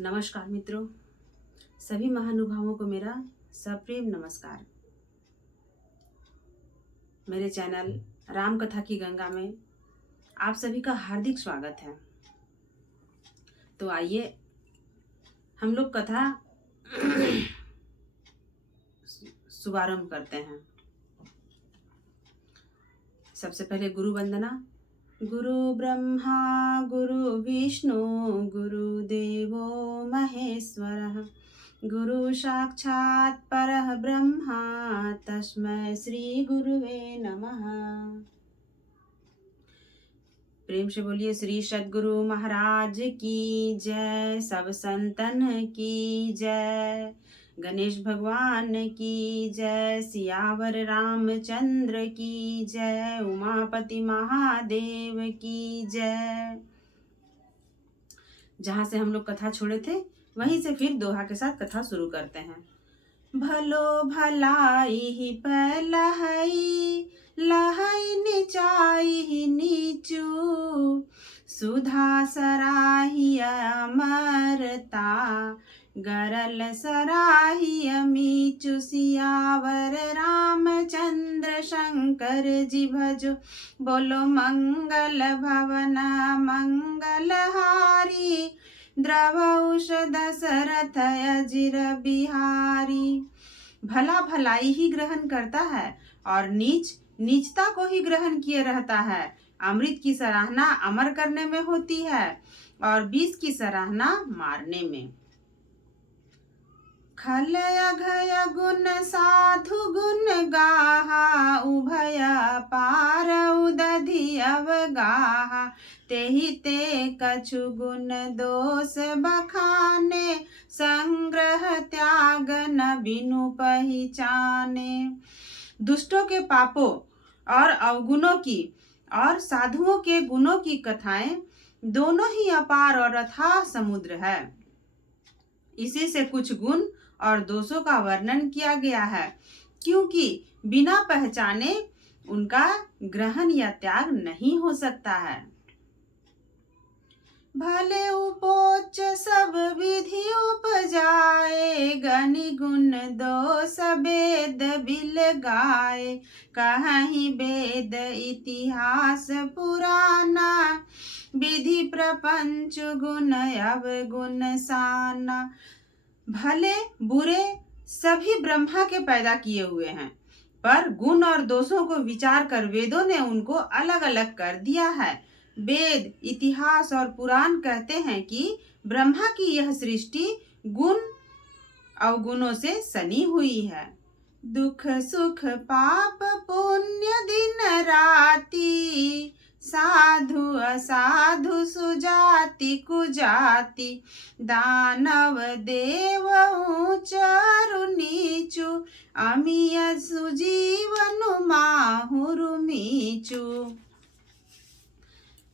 नमस्कार मित्रों, सभी महानुभावों को मेरा सप्रेम नमस्कार। मेरे चैनल राम कथा की गंगा में आप सभी का हार्दिक स्वागत है। तो आइए हम लोग कथा शुभारंभ करते हैं। सबसे पहले गुरु वंदना। गुरु ब्रह्मा गुरु विष्णु गुरुदेवो महेश्वरः गुरु साक्षात् परः ब्रह्मा तस्मै श्री गुरुवे नमः। प्रेम से बोलिए श्री सद्गुरु महाराज की जय, सब संतन की जय, गणेश भगवान की जय, सियावर रामचंद्र की जय, उमापति महादेव की जय। जहाँ से हम लोग कथा छोड़े थे वहीं से फिर दोहा के साथ कथा शुरू करते हैं। भलो भलाई पलहई लहई निचाई नीचू, सुधा सराही अमरता गरल सराही मीचु, सियावर रामचंद्र शंकर जी भजो, बोलो मंगल भवन मंगलहारी, द्रवौष दशरथ अजिर बिहारी। भला भलाई ही ग्रहण करता है और नीच नीचता को ही ग्रहण किए रहता है। अमृत की सराहना अमर करने में होती है और विष की सराहना मारने में। खल अघय गुण साधु गुण गाहा, उभय पार उदधि अवगाहा, तेहि ते कछु गुण दोष बखाने, संग्रह त्याग न बिनु पहचाने। दुष्टों के पापों और अवगुणों की और साधुओं के गुणों की कथाएं दोनों ही अपार और अथाह समुद्र है। इसी से कुछ गुण और दोषों का वर्णन किया गया है, क्योंकि बिना पहचाने उनका ग्रहण या त्याग नहीं हो सकता है। भले उपोच सब विधि उपजाए, गनि गुण दोष वेद बिल गाए, कहीं वेद इतिहास पुराना, विधि प्रपंच गुण अवगुण साना। भले बुरे सभी ब्रह्मा के पैदा किए हुए हैं, पर गुण और दोषों को विचार कर वेदों ने उनको अलग अलग कर दिया है। वेद इतिहास और पुराण कहते हैं कि ब्रह्मा की यह सृष्टि गुण अवगुणों से सनी हुई है। दुख सुख पाप पुण्य दिन राति, साधु असाधु सुजाति कुजाति, दानव देव ऊंच अरु नीचु, अमिय सुजीवनु माहुरु मीचु।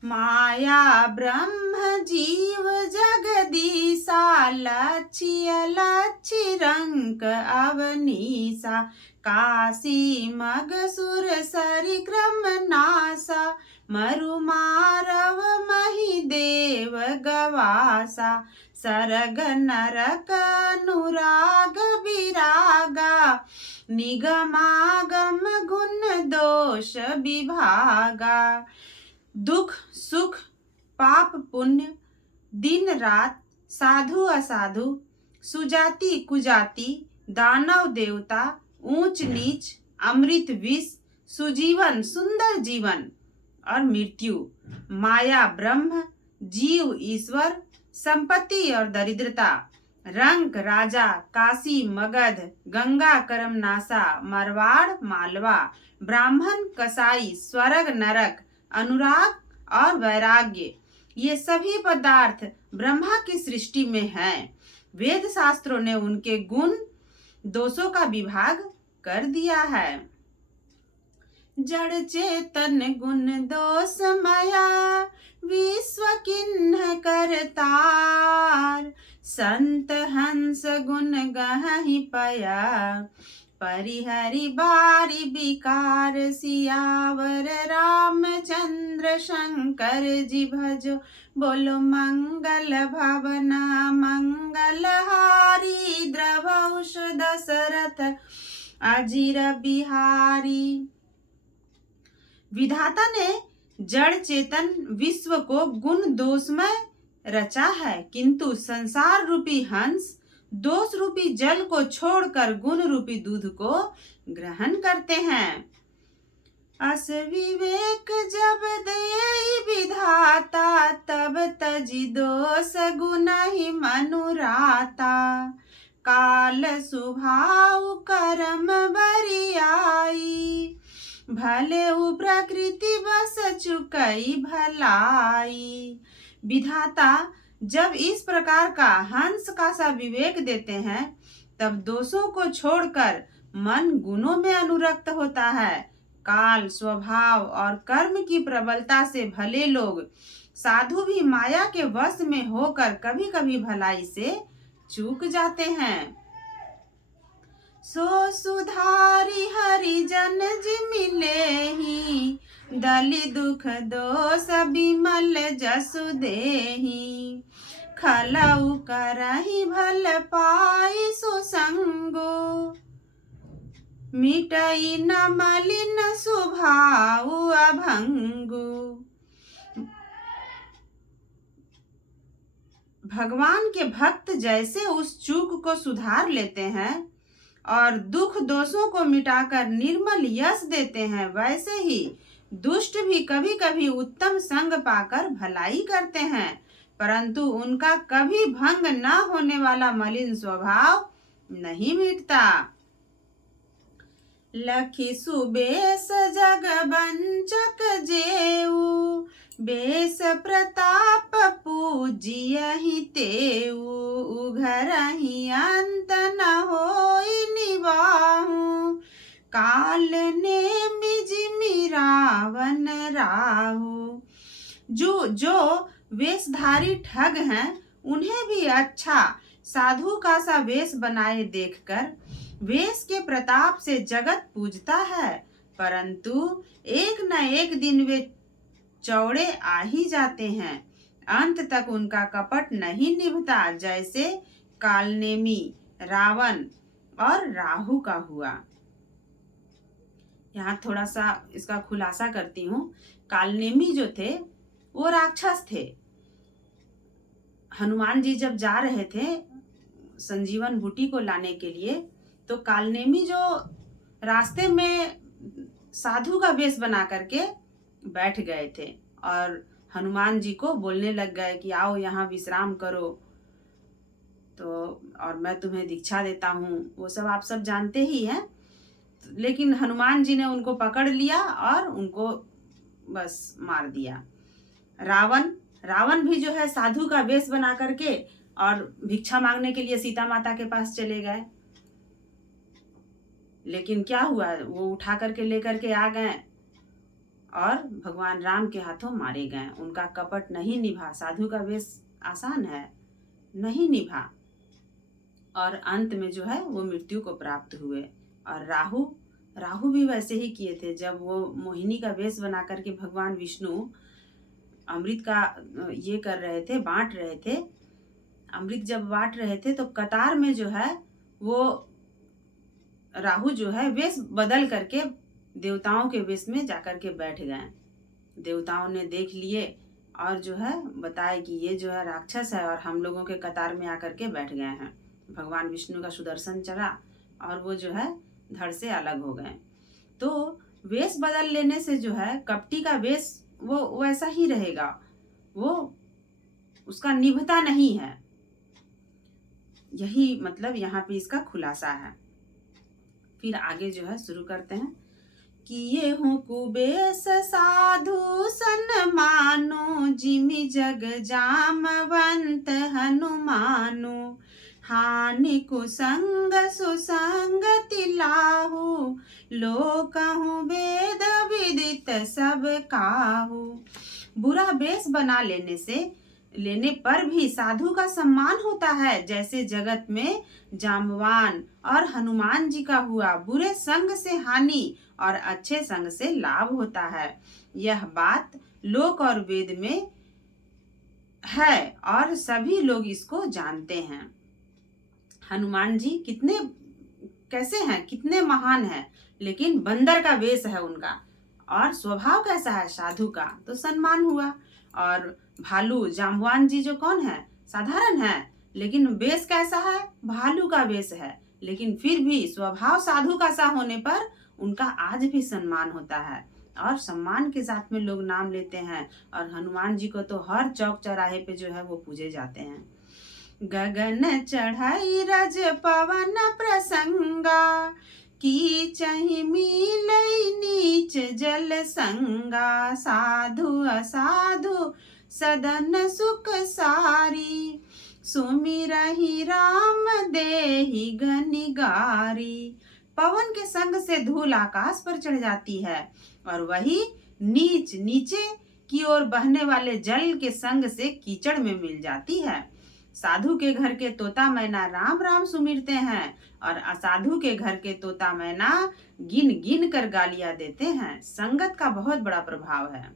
माया ब्रह्म जीव जगदीसा, लक्ष्य लक्ष्य रंक अवनीसा, काशी मग सुर सरिक्रम नासा, मरु मारव मही देव गवासा, सरग नरक अनुराग विरागा, निगमागम गुण दोष विभागा। दुख सुख पाप पुण्य दिन रात, साधु असाधु, सुजाति कुजाति, दानव देवता, ऊंच नीच, अमृत विष, सुजीवन सुंदर जीवन और मृत्यु, माया ब्रह्म जीव ईश्वर, संपत्ति और दरिद्रता, रंक राजा, काशी मगध, गंगा करमनासा, मारवाड़ मालवा, ब्राह्मण कसाई, स्वर्ग नरक, अनुराग और वैराग्य, ये सभी पदार्थ ब्रह्मा की सृष्टि में हैं। वेद शास्त्रों ने उनके गुण दोषों का विभाग कर दिया है। जड़ चेतन गुण दोष मया, विश्व किन्ह करतार, संत हंस गुण गहि पया, परिहरि बारी बिकार सियावर रामचंद्र शंकर जी भजो। बोलो मंगल भवना मंगलहारी द्रवहुष दशरथ अजीर बिहारी। विधाता ने जड़ चेतन विश्व को गुण दोषमय रचा है, किंतु संसार रूपी हंस दोष रूपी जल को छोड़कर गुण रूपी दूध को ग्रहण करते हैं। अस विवेक जब देई विधाता तब तजि दोष गुण ही मनुराता। काल स्वभाव कर्म बरियाई भले उ प्रकृति बस चुकई भलाई। विधाता जब इस प्रकार का हंस का सा विवेक देते हैं तब दोषों को छोड़कर मन गुणों में अनुरक्त होता है। काल स्वभाव और कर्म की प्रबलता से भले लोग साधु भी माया के वश में होकर कभी कभी भलाई से चूक जाते हैं। सो सुधारी हरिजन जी मिले ही दलि दुख दोष बिमल जसु देही। खलउ करहि भल पाई सुसंगो मिटई न मलिन स्वभाव अभंगु। भगवान के भक्त जैसे उस चूक को सुधार लेते हैं और दुख दोषों को मिटाकर निर्मल यश देते हैं, वैसे ही दुष्ट भी कभी कभी उत्तम संग पाकर भलाई करते हैं, परंतु उनका कभी भंग न होने वाला मलिन स्वभाव नहीं मिटता। लखी सुबेश जग बंचक जेऊ बेस प्रताप पूजियहि तेऊ। उघरहि अंत न होई निवाहु काल ने मिजिमि रावण राहु। जो वेशधारी ठग हैं उन्हें भी अच्छा साधु का सा वेश बनाए देखकर वेश के प्रताप से जगत पूजता है, परंतु एक न एक दिन वे चौड़े आ ही जाते हैं। अंत तक उनका कपट नहीं निभता, जैसे कालनेमी रावण और राहु का हुआ। यहाँ थोड़ा सा इसका खुलासा करती हूँ। कालनेमी जो थे वो राक्षस थे। हनुमान जी जब जा रहे थे संजीवन बूटी को लाने के लिए, तो कालनेमी जो रास्ते में साधु का वेश बना करके बैठ गए थे और हनुमान जी को बोलने लग गए कि आओ यहाँ विश्राम करो, तो और मैं तुम्हें दीक्षा देता हूँ। वो सब आप सब जानते ही हैं। लेकिन हनुमान जी ने उनको पकड़ लिया और उनको बस मार दिया। रावण भी जो है साधु का वेश बना करके और भिक्षा मांगने के लिए सीता माता के पास चले गए, लेकिन क्या हुआ, वो उठा करके लेकर के आ गए और भगवान राम के हाथों मारे गए। उनका कपट नहीं निभा। साधु का वेश आसान है, नहीं निभा और अंत में जो है वो मृत्यु को प्राप्त हुए। और राहु भी वैसे ही किए थे। जब वो मोहिनी का वेश बना करके भगवान विष्णु अमृत का ये कर रहे थे, बांट रहे थे, अमृत जब बांट रहे थे तो कतार में जो है वो राहु जो है वेश बदल करके देवताओं के वेश में जाकर के बैठ गए। देवताओं ने देख लिए और जो है बताया कि ये जो है राक्षस है और हम लोगों के कतार में आकर के बैठ गए हैं। भगवान विष्णु का सुदर्शन चला और वो जो है धड़ से अलग हो गए। तो वेश बदल लेने से जो है कपटी का वेश वो वैसा ही रहेगा, वो उसका निभता नहीं है। यही मतलब यहाँ पे इसका खुलासा है। फिर आगे जो है शुरू करते हैं कि ये हूँ कुबेश साधु सन मानो जिमि जग जामवंत हनुमानु। हानि कुसंग सुसंगति लाहु लोकहु वेद विदित सब काहू। बुरा वेश बना लेने से लेने पर भी साधु का सम्मान होता है, जैसे जगत में जाम्बवान और हनुमान जी का हुआ। बुरे संग से हानि और अच्छे संग से लाभ होता है। यह बात लोक और वेद में है और सभी लोग इसको जानते हैं। हनुमान जी कितने कैसे हैं, कितने महान हैं, लेकिन बंदर का वेश है उनका। और स्वभाव कैसा है साधु का, तो सम्मान हुआ। और भालू जाम्बवान जी जो कौन है, साधारण है, लेकिन वेश कैसा है, भालू का वेश है, लेकिन फिर भी स्वभाव साधु का सा होने पर उनका आज भी सम्मान होता है और सम्मान के साथ में लोग नाम लेते हैं। और हनुमान जी को तो हर चौक चौराहे पे जो है वो पूजे जाते हैं। गगन चढ़ाई रज पवन प्रसंगा, की चहि मिलई नीच जल संगा। साधु असाधु सदन सुख सारी, सुमिरहि राम देहि गनिगारी। पवन के संग से धूल आकाश पर चढ़ जाती है और वही नीचे की ओर बहने वाले जल के संग से कीचड़ में मिल जाती है। साधु के घर के तोता मैना राम राम सुमिरते हैं और असाधु के घर के तोता मैना गिन गिन कर गालियां देते हैं। संगत का बहुत बड़ा प्रभाव है।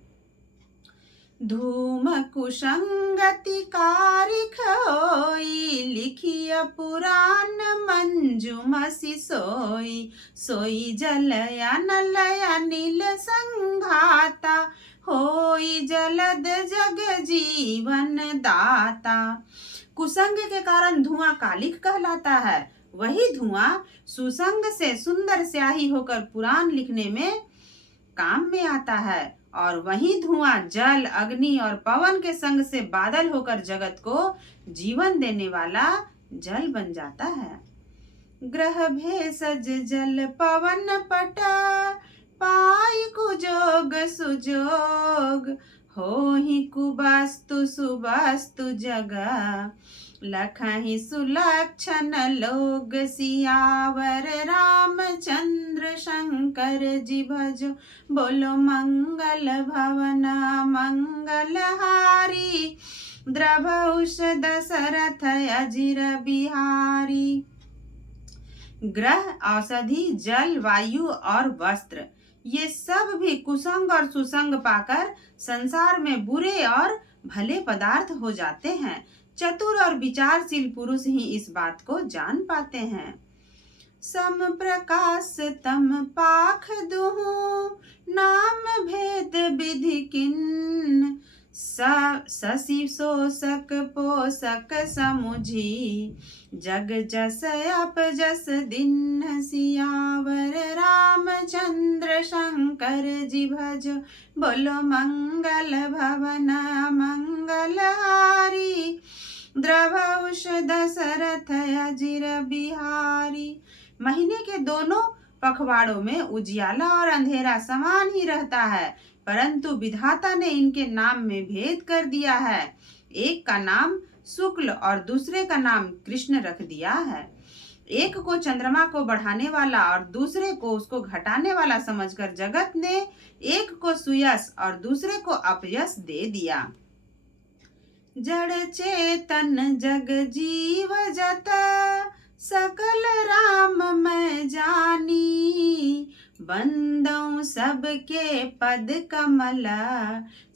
धूम कुसंगति कारिख होई, लिखिय पुराण मंजुमसि सोई। सोई जलया नलया नील संघाता, होई जलद जग जीवन दाता। कुसंग के कारण धुआं कालिख कहलाता है। वही धुआं सुसंग से सुंदर स्याही होकर पुराण लिखने में काम में आता है। और वही धुआं जल अग्नि और पवन के संग से बादल होकर जगत को जीवन देने वाला जल बन जाता है। ग्रह भेषज जल पवन पटा, पाई कुजोग सुजोग। होहि कुबस्तु सुबस्तु जगा, लखहि सुलक्षण लोग। सियावर रामचंद्र शंकर जी भजो, बोलो मंगल भवन मंगलहारी। द्रवहुष दशरथ अजिर बिहारी। ग्रह, औषधि, जल, वायु और वस्त्र, ये सब भी कुसंग और सुसंग पाकर संसार में बुरे और भले पदार्थ हो जाते हैं। चतुर और विचारशील पुरुष ही इस बात को जान पाते हैं। सम प्रकाश तम पाख दुहु, नाम भेद विधि किन्न। शशि शोषक पोषक समुझी, जग जस अप जस दिन। सियावर रामचंद्र शंकर जी भजो, बोलो मंगल भवन मंगलहारी। द्रवहुष दशरथ अजिर बिहारी। महीने के दोनों पखवाड़ों में उजियाला और अंधेरा समान ही रहता है, परंतु विधाता ने इनके नाम में भेद कर दिया है। एक का नाम शुक्ल और दूसरे का नाम कृष्ण रख दिया है। एक को चंद्रमा को बढ़ाने वाला और दूसरे को उसको घटाने वाला समझकर जगत ने एक को सुयश और दूसरे को अपयश दे दिया। जड़ चेतन जग जीव जत, सकल राम मैं जानी। बंदौ सबके पद कमल,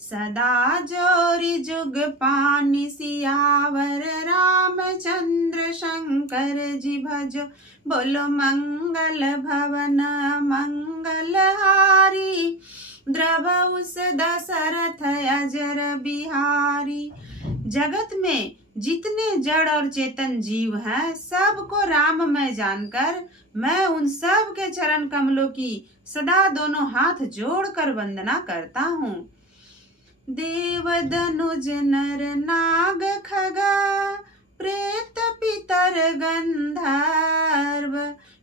सदा जोरि जुग पानी। सियावर रामचंद्र शंकर जी भजो, बोलो मंगल भवन मंगलहारी। द्रवहुष दशरथ अजर बिहारी। जगत में जितने जड़ और चेतन जीव हैं, सबको राम मैं जानकर मैं उन सब के चरण कमलों की सदा दोनों हाथ जोड़कर वंदना करता हूँ। देव दनुज नर नाग खगा, प्रेत पितर गंधर्व।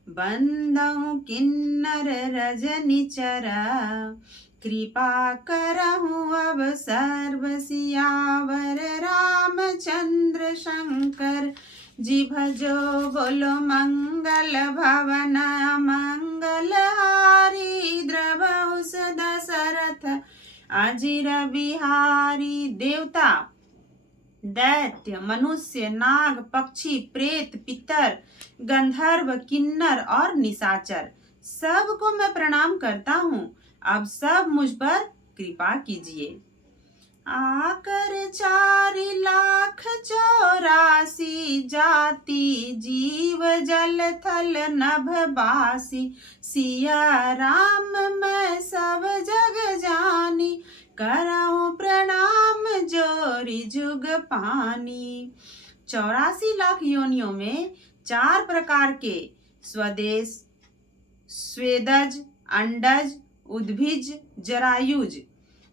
बंदौ किन्नर रजनी चरा, कृपा करहु अब सर्व। सियावर रामचंद्र शंकर जी भजो, बोलो मंगल भवन मंगलहारी। द्रवहुष दशरथ अजिर बिहारी। देवता दैत्य, मनुष्य, नाग, पक्षी, प्रेत, पितर, गंधर्व, किन्नर और निशाचर, सबको मैं प्रणाम करता हूँ। अब सब मुझ पर कृपा कीजिए। आकर 4,84,000 जाति जीव जल थल नभ बासी, सिया राम मैं सब जग जानी, करऊं प्रणाम जोरी जुग पानी। 84 लाख योनियों में 4 प्रकार के स्वदेश, स्वेदज, अंडज, उद्भिज, जरायुज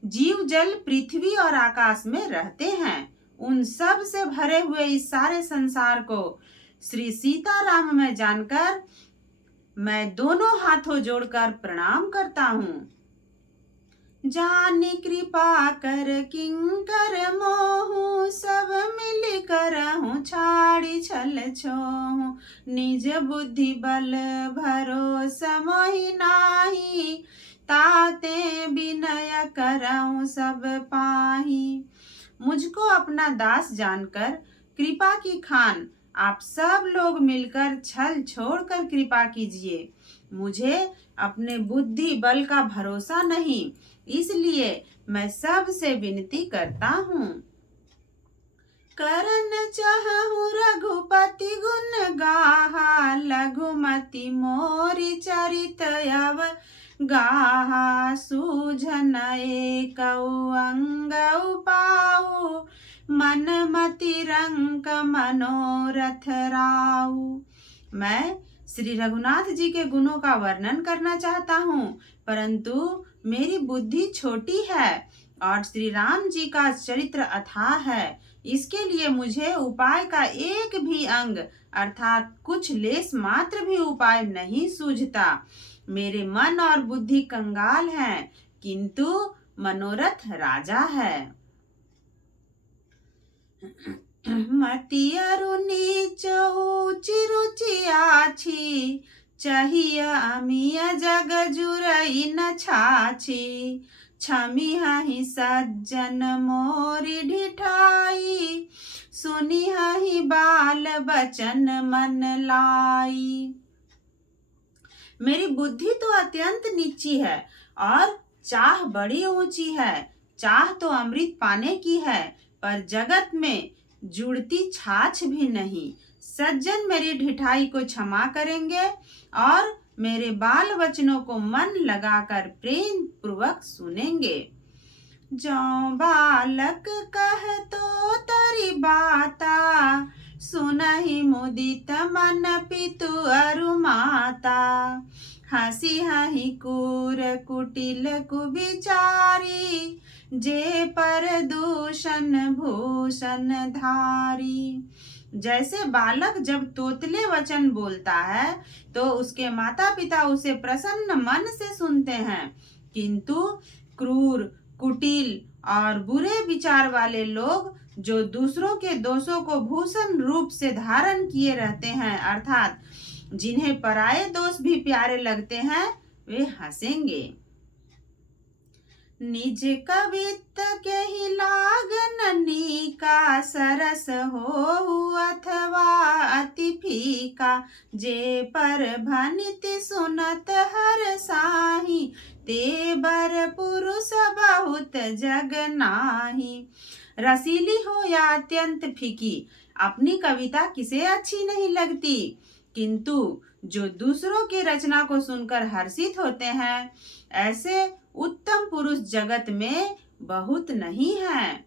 जीव जल, पृथ्वी और आकाश में रहते हैं। उन सब से भरे हुए इस सारे संसार को श्री सीताराम में जानकर मैं दोनों हाथों जोड़कर प्रणाम करता हूँ। जानी कृपा कर किंकर मोहू, सब मिल करहूँ छाड़ी छल छोहू, निज बुद्धि बल भरोसा मोहि नाही, ताते विनय करऊं सब पाही। मुझको अपना दास जानकर कृपा की खान आप सब लोग मिलकर छल छोड़कर कृपा कीजिए। मुझे अपने बुद्धि बल का भरोसा नहीं, इसलिए मैं सबसे विनती करता हूँ। करन चाहूँ रघुपति गुण गाहा, लघुमति मोरी चरित अव गाहा, सूझन एकौ अंग पाऊ, मन मति रंक मनोरथ राऊ। मैं श्री रघुनाथ जी के गुणों का वर्णन करना चाहता हूँ, परंतु मेरी बुद्धि छोटी है और श्री राम जी का चरित्र अथाह है। इसके लिए मुझे उपाय का एक भी अंग अर्थात कुछ लेस मात्र भी उपाय नहीं सूझता। मेरे मन और बुद्धि कंगाल हैं, किंतु मनोरथ राजा है। मति अरु नीच ऊंची रुचि आछी, चाहिए अमिय जग जुरई न छाछी, छमी हहि सज्जन मोरी ढिठाई, सुनी हहि बाल बचन मन लाई। मेरी बुद्धि तो अत्यंत नीची है और चाह बड़ी ऊंची है। चाह तो अमृत पाने की है, पर जगत में जुड़ती छाछ भी नहीं। सज्जन मेरी ढिठाई को क्षमा करेंगे और मेरे बाल वचनों को मन लगाकर प्रेम पूर्वक सुनेंगे। जो बालक कह तो तरी बाता, सुनहि मुदित मन पितु अरु माता, हसी हहि कूर कुटिल कुविचारी, जे पर दूषण भूषण धारी। जैसे बालक जब तोतले वचन बोलता है तो उसके माता पिता उसे प्रसन्न मन से सुनते हैं, किंतु क्रूर, कुटिल और बुरे विचार वाले लोग जो दूसरों के दोषों को भूषण रूप से धारण किए रहते हैं, अर्थात जिन्हें पराये दोष भी प्यारे लगते हैं, वे हंसेंगे। निज कवित के ही लागन नीका, सरस हो अथवा अति फीका, जे पर भनिति सुनत हर साही, ते बर पुरुष बहुत जग नाही। रसीली हो या अत्यंत फीकी, अपनी कविता किसे अच्छी नहीं लगती, किंतु जो दूसरों की रचना को सुनकर हर्षित होते हैं, ऐसे उत्तम पुरुष जगत में बहुत नहीं है।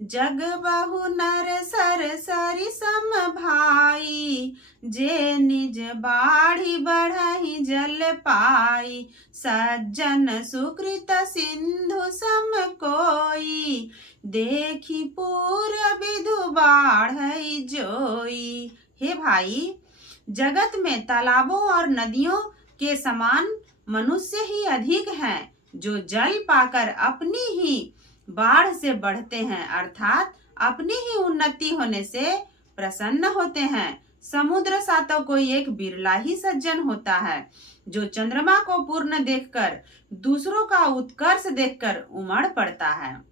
जग बहु नर सर सरि सम भाई, जे निज बाढ़ी बढ़हि जल पाई, सज्जन सुकृत सिंधु सम कोई, देखी पूर विधु बाढ़ई जोई। हे भाई, जगत में तालाबों और नदियों के समान मनुष्य ही अधिक हैं, जो जल पाकर अपनी ही बाढ़ से बढ़ते हैं, अर्थात अपनी ही उन्नति होने से प्रसन्न होते हैं। समुद्र सा तो कोई एक बिरला ही सज्जन होता है, जो चंद्रमा को पूर्ण देखकर दूसरों का उत्कर्ष देखकर उमड़ पड़ता है।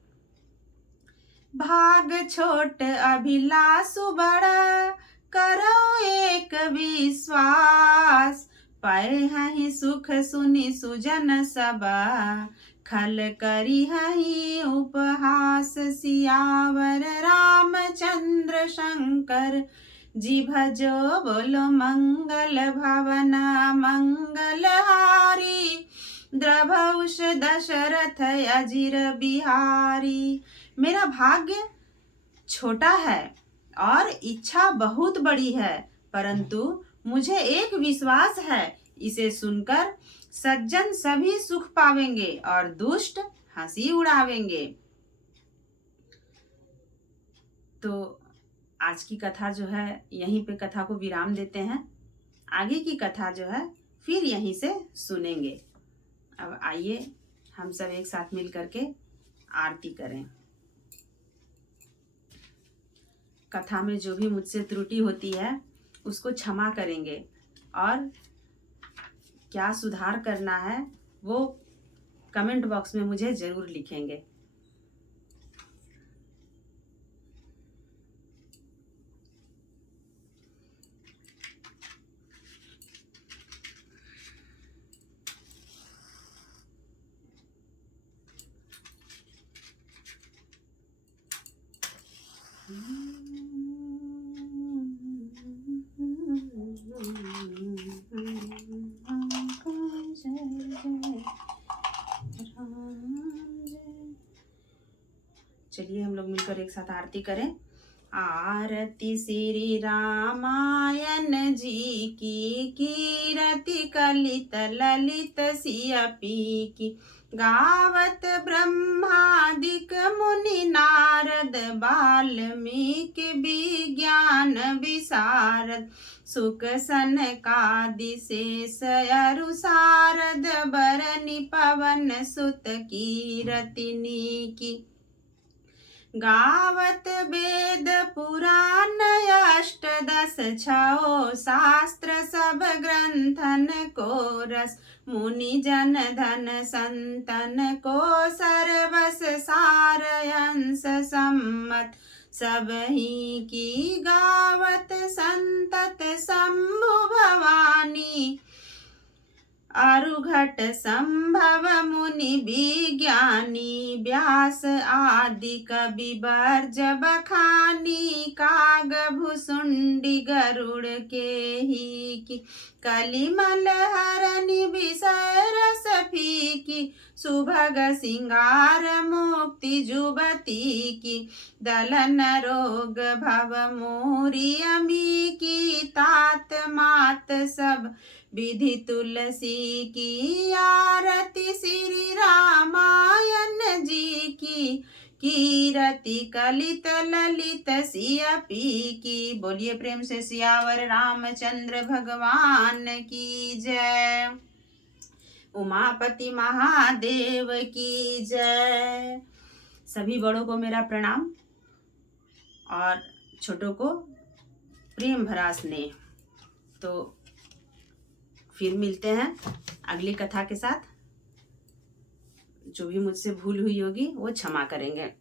भाग छोट अभिलाषु बड़ा, करो एक विश्वास। पाए हहि सुख सुनि सुजन सबा, खल करी हहि उपहास। सियावर रामचंद्र शंकर, जी भजो बोलो मंगल भवन मंगलहारी। द्रभउष दशरथ अजिर बिहारी। मेरा भाग्य छोटा है और इच्छा बहुत बड़ी है, परंतु मुझे एक विश्वास है, इसे सुनकर सज्जन सभी सुख पावेंगे और दुष्ट हंसी उड़ावेंगे। तो आज की कथा जो है यहीं पे कथा को विराम देते हैं। आगे की कथा जो है फिर यहीं से सुनेंगे। अब आइए हम सब एक साथ मिल करके आरती करें। कथा में जो भी मुझसे त्रुटि होती है उसको क्षमा करेंगे और क्या सुधार करना है वो कमेंट बॉक्स में मुझे जरूर लिखेंगे। चलिए हम लोग मिलकर एक साथ आरती करें। आरती श्री रामायण जी की, कीरति कलित ललित सियपी की। गावत ब्रह्मादिक मुनि नारद, वाल्मीकि विज्ञान विशारद। सुख सनकादि शेष अरु सारद, बरनि पवन सुत कीरतिनी की। गावत वेद पुराण अष्टदश, छो शास्त्र सब ग्रंथन को रस। मुनि जन धन संतन को सर्वस, सार अंश सम्मत सबही की। गावत संतत शंभु भवानी, अरुघट संभव मुनि विज्ञानी। व्यास आदि कवि बर्ज बखानी, काग भुसुंडी गरुड़ के ही की। कलिमल हरनि विषय रस फीकी, सुभग सिंगार मुक्ति जुबती की। दलन रोग भव मोरी अमी की, तात मात सब विधि तुलसी की। आरती श्री रामायण जी की, कीरति कलित ललित सियपी की। बोलिए प्रेम से सियावर रामचंद्र भगवान की जय। उमापति महादेव की जय। सभी बड़ों को मेरा प्रणाम और छोटों को प्रेम भरा स्नेह। तो फिर मिलते हैं अगली कथा के साथ। जो भी मुझसे भूल हुई होगी वो क्षमा करेंगे।